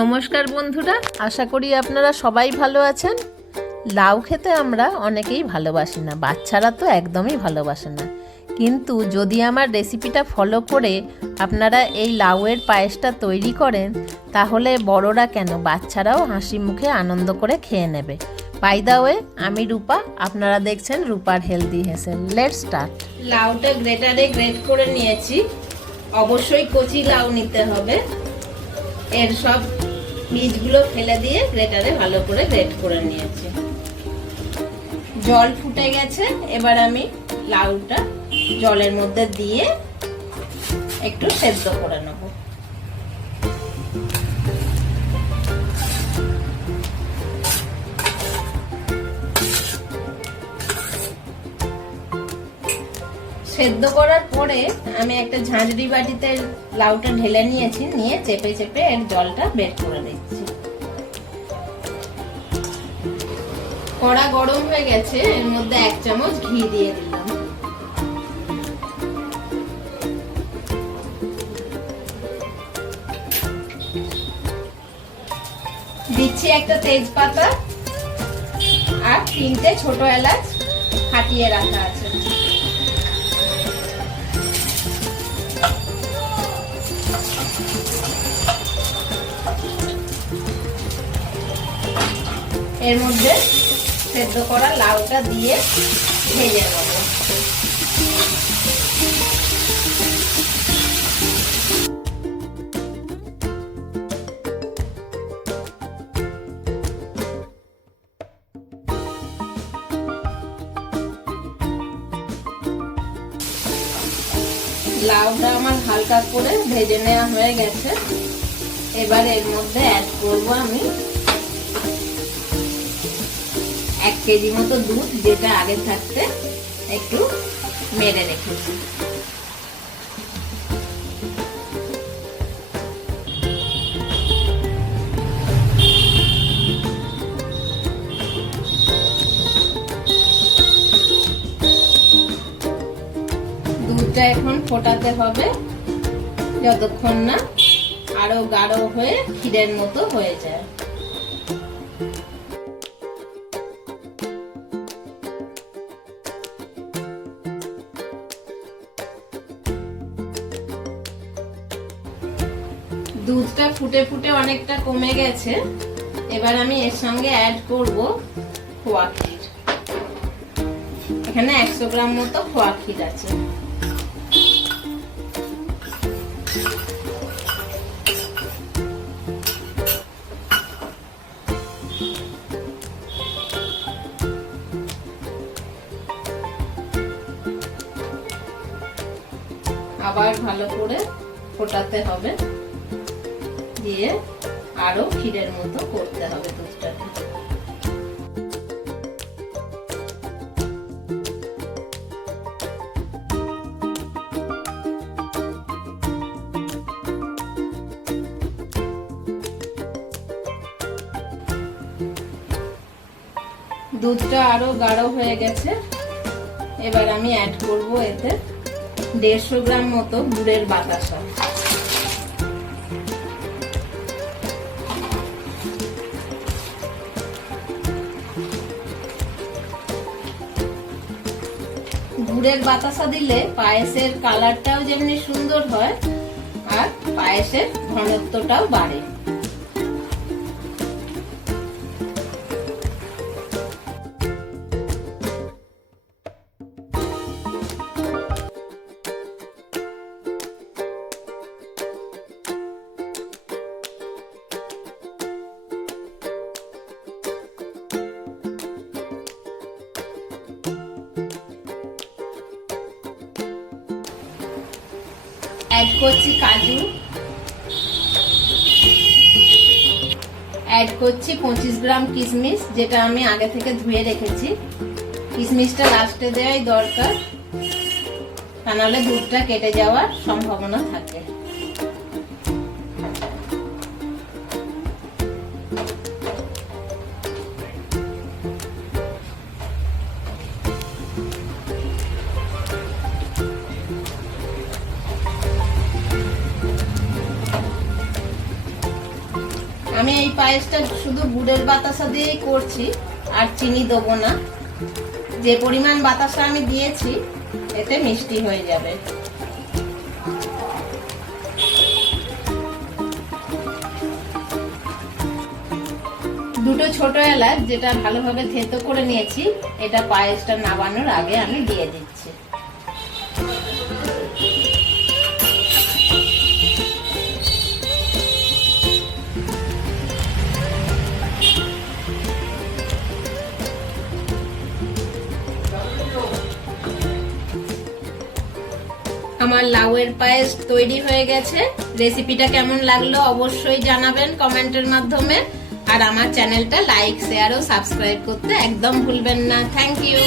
নমস্কার বন্ধুরা, আশা করি আপনারা সবাই ভালো আছেন। লাউ খেতে আমরা অনেকেই ভালোবাসি না, বাচ্চারা তো একদমই ভালোবাসে না। কিন্তু যদি আমার রেসিপিটা ফলো করে আপনারা এই লাউয়ের পায়েসটা তৈরি করেন, তাহলে বড়রা কেন বাচ্চারাও হাসি মুখে আনন্দ করে খেয়ে নেবে। বাই দ্য ওয়ে, আমি রূপা, আপনারা দেখছেন রূপার হেলদি হেসেল। Let's start. লাউটা গ্রেটারে গ্রেট করে নিয়েছি। অবশ্যই কচি লাউ নিতে হবে। এর সব বীজগুলো ফেলে দিয়ে গ্রেটারে ভালো করে গ্রেট করে নিয়েছি। জল ফুটে গেছে, এবার আমি লাউটা জলের মধ্যে দিয়ে একটু সেদ্ধ করে নেব। সেদ্ধ করার পরে আমি একটা ঝাঁঝরি বাটিতে লাউটা ঢেলে নিয়েছি, নিয়ে চেপে চেপে এর জলটা বের করে নিচ্ছি। কড়া গরম হয়ে গেছে, এর মধ্যে 1 চামচ ঘি দিয়ে দিলাম। দিচ্ছি একটা তেজপাতা আর 3টে ছোট এলাচ ফাটিয়ে রাখা আছে। এর মধ্যে সেদ্ধ করা লাউটা দিয়ে ভেজে নেব। লাউটা আমার হালকা করে ভেজে নেওয়া হয়ে গেছে। এবার এর মধ্যে অ্যাড করব আমি 1 কেজি মতো দুধ, যেটা আগে থাকতে একটু মেরে রেখেছি। দুধটা এখন ফোটাতে হবে যতক্ষণ না আরো গাঢ় হয়ে ক্ষীরের মতো হয়ে যায়। দুধটা ফুটে ফুটে অনেকটা কমে গেছে। এবার আমি এর সঙ্গে অ্যাড করব খোয়া ক্ষীর। এখানে 100 গ্রাম মতো খোয়া ক্ষীর আছে। আবার ভালো করে ফোটাতে হবে, দিয়ে আরো ক্ষীরের মতো করতে হবে দুধটাকে। দুধটা আরো গাঢ় হয়ে গেছে। এবার আমি অ্যাড করব এতে 150 গ্রাম মতো গুড়ের বাতাসা। গুড়ের বাতাসা দিলে পায়েসের কালারটাও যেমনি সুন্দর হয় আর পায়েসের ঘনত্বটাও বাড়ে। অ্যাড করছি কাজু, অ্যাড করছি 25 গ্রাম কিশমিশ, যেটা আমি আগে থেকে ধুয়ে রেখেছি। কিশমিশটা লাস্টে দেওয়াই দরকার, তা নাহলে দুধটা কেটে যাওয়ার সম্ভাবনা থাকে। আমি এই পায়েসটা শুধু গুড়ের বাতাসা দিয়েই করছি, আর চিনি দেবো না। যে পরিমাণ বাতাসা আমি দিয়েছি এতে মিষ্টি হয়ে যাবে। দুটো ছোট এলাচ যেটা ভালোভাবে থেতো করে নিয়েছি, এটা পায়েসটা নামানোর আগে আমি দিয়ে দিচ্ছি। আমার লাউয়ের পায়েস তৈরি হয়ে গেছে। রেসিপিটা কেমন লাগলো অবশ্যই জানাবেন কমেন্টের মাধ্যমে। আর আমার চ্যানেলটা লাইক, শেয়ার ও সাবস্ক্রাইব করতে একদম ভুলবেন না। Thank you.